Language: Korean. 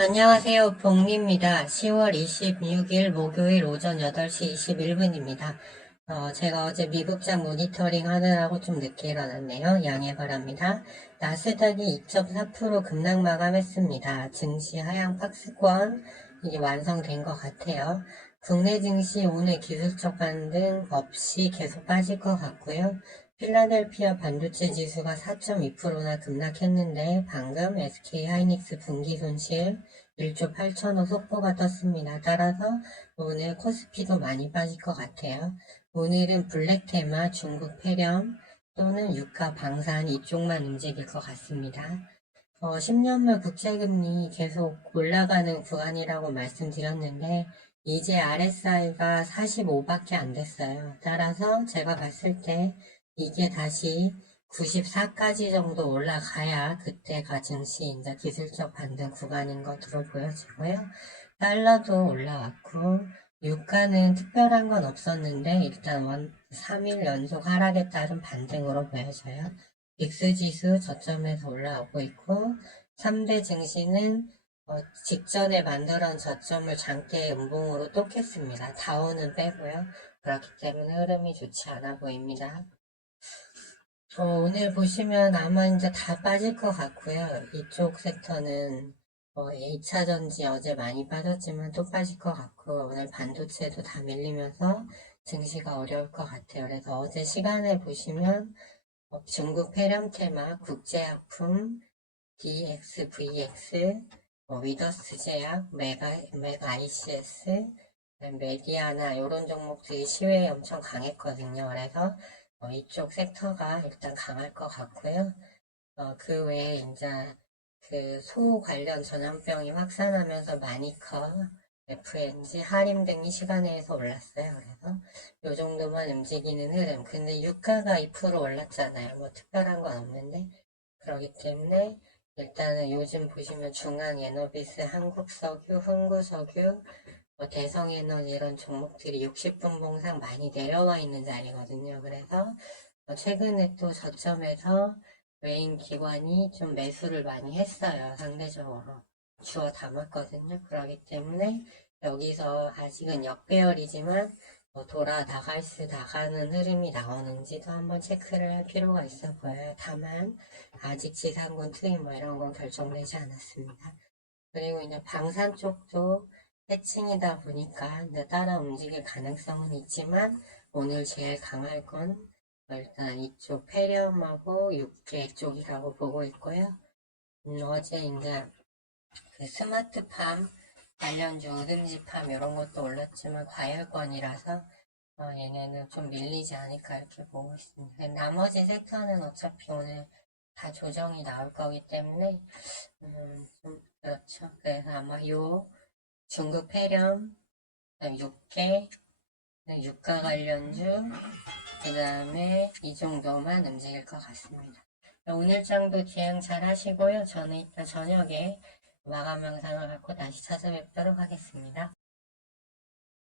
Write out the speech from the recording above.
안녕하세요. 복리입니다. 10월 26일 목요일 오전 8시 21분입니다. 어, 제가 어제 미국장 모니터링 하느라고 좀 늦게 일어났네요. 양해 바랍니다. 나스닥이 2.4% 급락 마감했습니다. 증시 하향 박스권 이게 완성된 것 같아요. 국내 증시 오늘 기술적 반등 없이 계속 빠질 것 같고요. 필라델피아 반도체 지수가 4.2%나 급락했는데 방금 SK 하이닉스 분기 손실 1조 8천억 속보가 떴습니다. 따라서 오늘 코스피도 많이 빠질 것 같아요. 오늘은 블랙 테마, 중국 폐렴 또는 유가 방산 이쪽만 움직일 것 같습니다. 어, 10년물 국채금리 계속 올라가는 구간이라고 말씀드렸는데 이제 RSI가 45밖에 안 됐어요. 따라서 제가 봤을 때 이게 다시 94까지 정도 올라가야 그때가 증시 이제 기술적 반등 구간인 것으로 보여지고요. 달러도 올라왔고 유가는 특별한 건 없었는데 일단 원 3일 연속 하락에 따른 반등으로 보여져요. 빅스 지수 저점에서 올라오고 있고 3대 증시는 어, 직전에 만들어온 저점을 장대 음봉으로 또 깼습니다. 다운은 빼고요. 그렇기 때문에 흐름이 좋지 않아 보입니다. 어, 오늘 보시면 아마 이제 다 빠질 것 같고요. 이쪽 섹터는 어, 2차 전지 어제 많이 빠졌지만 또 빠질 것 같고 오늘 반도체도 다 밀리면서 증시가 어려울 것 같아요. 그래서 어제 시간에 보시면 어, 중국 폐렴 테마, 국제약품, DXVX, 뭐 위더스 제약, 메가, 메가 ICS, 메디아나 이런 종목들이 시외에 엄청 강했거든요. 그래서 어, 이쪽 섹터가 일단 강할 것 같고요. 어, 그 외에 이제 그 소 관련 전염병이 확산하면서 마니커, FNG, 하림 등이 시간에서 올랐어요. 그래서 요 정도만 움직이는 흐름. 근데 유가가 2% 올랐잖아요. 뭐 특별한 건 없는데 그렇기 때문에 일단은 요즘 보시면 중앙에너비스, 한국석유, 흥구석유, 뭐 대성에너지 이런 종목들이 60분 봉상 많이 내려와 있는 자리거든요. 그래서 어, 최근에 또 저점에서 외인 기관이 좀 매수를 많이 했어요. 상대적으로 주워 담았거든요. 그렇기 때문에 여기서 아직은 역배열이지만 뭐 돌아 나갈 수 나가는 흐름이 나오는지도 한번 체크를 할 필요가 있어 보여요. 다만 아직 지상군 투입 뭐 이런 건 결정되지 않았습니다. 그리고 이제 방산 쪽도 해칭이다 보니까 따라 움직일 가능성은 있지만 오늘 제일 강할 건 일단 이쪽 폐렴하고 육계 쪽이라고 보고 있고요. 음, 어제 이제 그 스마트팜 관련주 우등지팜 이런 것도 올랐지만 과열권이라서 어, 얘네는 좀 밀리지 않을까 이렇게 보고 있습니다. 나머지 섹터는 어차피 오늘 다 조정이 나올 거기 때문에 음, 좀 그렇죠. 그래서 아마 요 중국 폐렴, 그다음 유가 관련주, 그 다음에 이 정도만 움직일 것 같습니다. 오늘장도 기행 잘 하시고요. 저는 이따 저녁에 마감 영상을 갖고 다시 찾아뵙도록 하겠습니다.